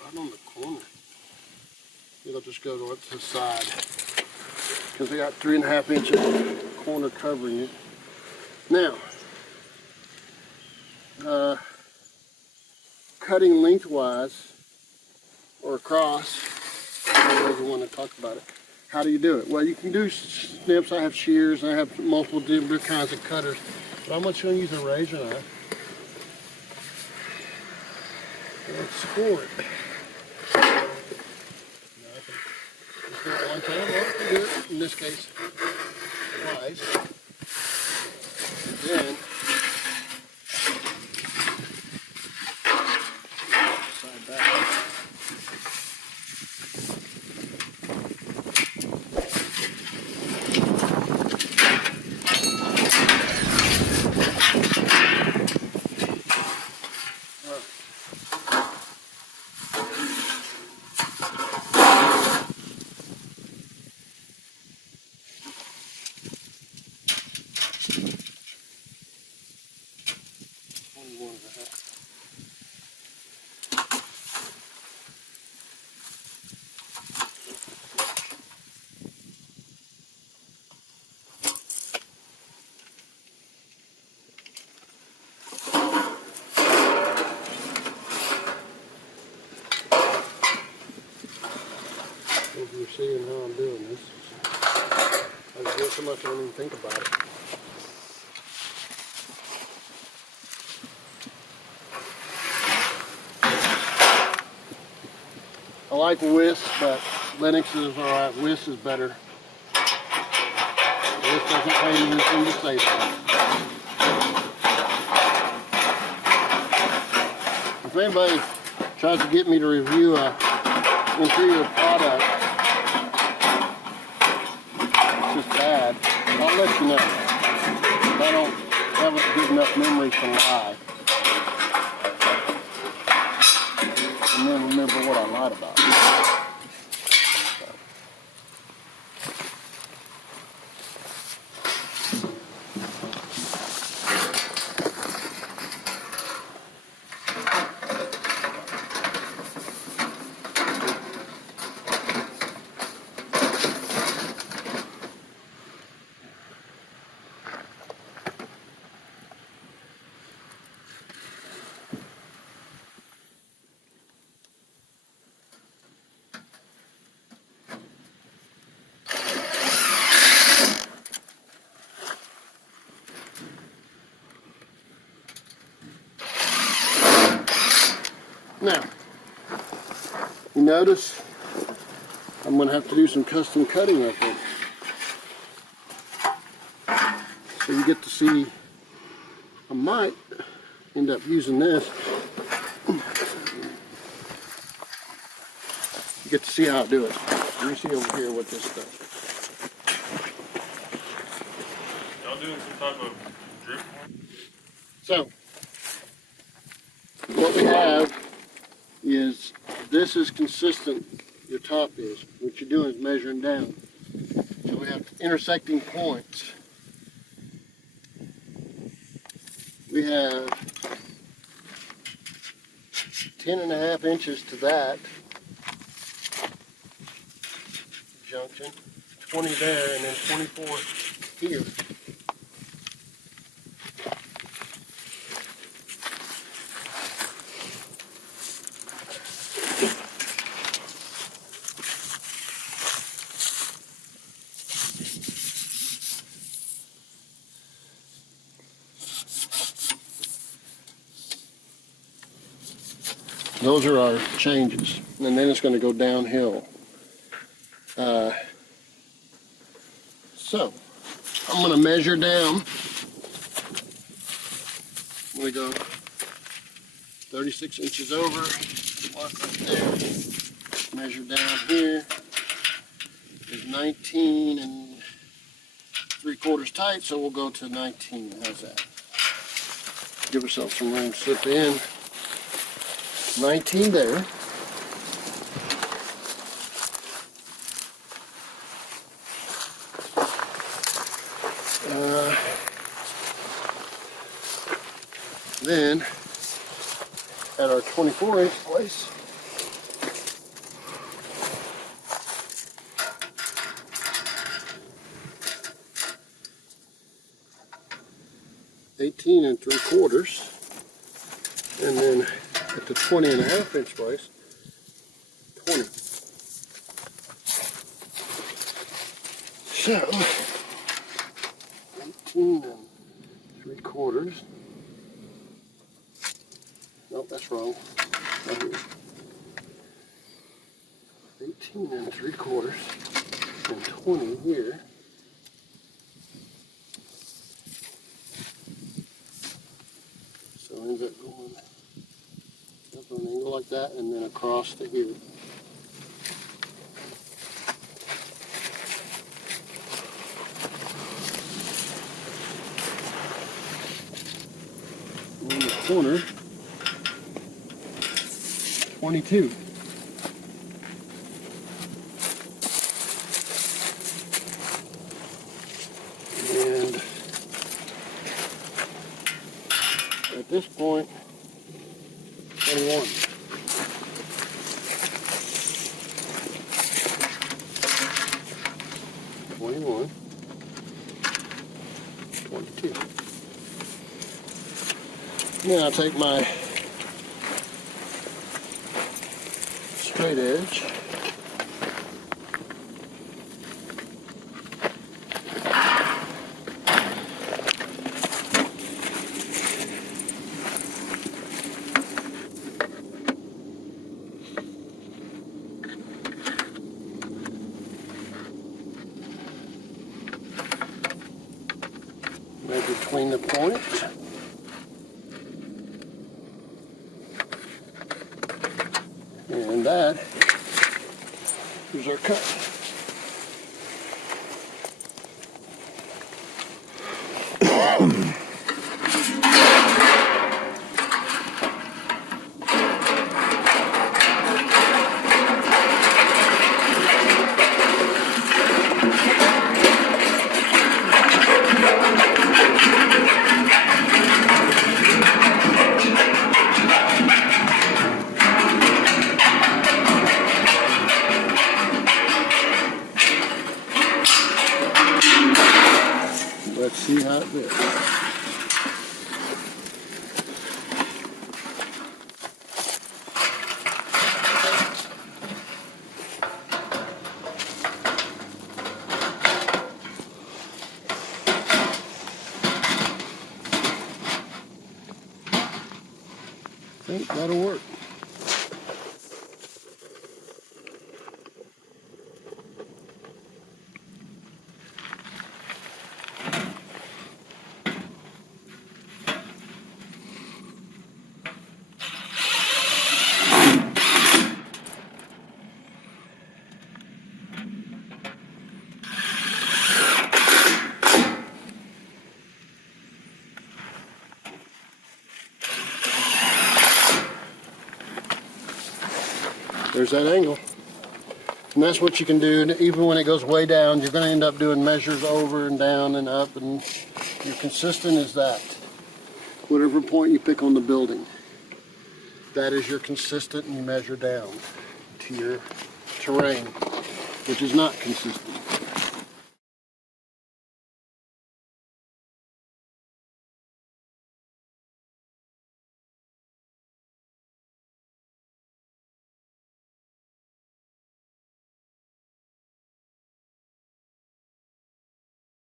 Right on the corner. It'll just go to the side because I got 3.5 inches corner covering it. Now, cutting lengthwise or across, I the one that talked about it. How do you do it? Well, you can do snips. I have shears. I have multiple different kinds of cutters. But I'm just going to use a razor knife. Let's score it. Just do it one time. Well, you do it, in this case, twice. And then, side back. If you're seeing how I'm doing this, I just do it so much I don't even think about it. I like whisk, but Lennox is alright. Whisk is better. Whisk doesn't pay me anything to say that. If anybody tries to get me to review a interior product, it's just bad, I'll let you know. I don't have a good enough memory to lie. And then remember what I lied about. Now, you notice I'm going to have to do some custom cutting up here. So you get to see, I might end up using this. You get to see how I do it. Let me see over here what this does. Y'all doing some type of drip? So, what we have is, this is consistent, your top is. What you're doing is measuring down. So we have intersecting points. We have 10.5 inches to that junction, 20 there, and then 24 here. Those are our changes, and then it's going to go downhill. So, I'm going to measure down. I'm going to go 36 inches over, mark right there, measure down here. Is 19 3/4 tight, so we'll go to 19. How's that? Give ourselves some room to slip in. 19 there. 4-inch place. $18 3/4, and then at the 20.5-inch place, 20. So 18 3/4. Nope, that's wrong. Right here. 18 3/4 and 20 here. So it ends up going up on an angle like that and then across to here. And in the corner, 22. And at this point, 21. Now I'll take my straight edge, measure between the points. And that is our cut. Let's see how it fits. I think that'll work. There's that angle. And that's what you can do. Even when it goes way down, you're going to end up doing measures over and down and up, and your consistent is that. Whatever point you pick on the building, that is your consistent, and you measure down to your terrain, which is not consistent.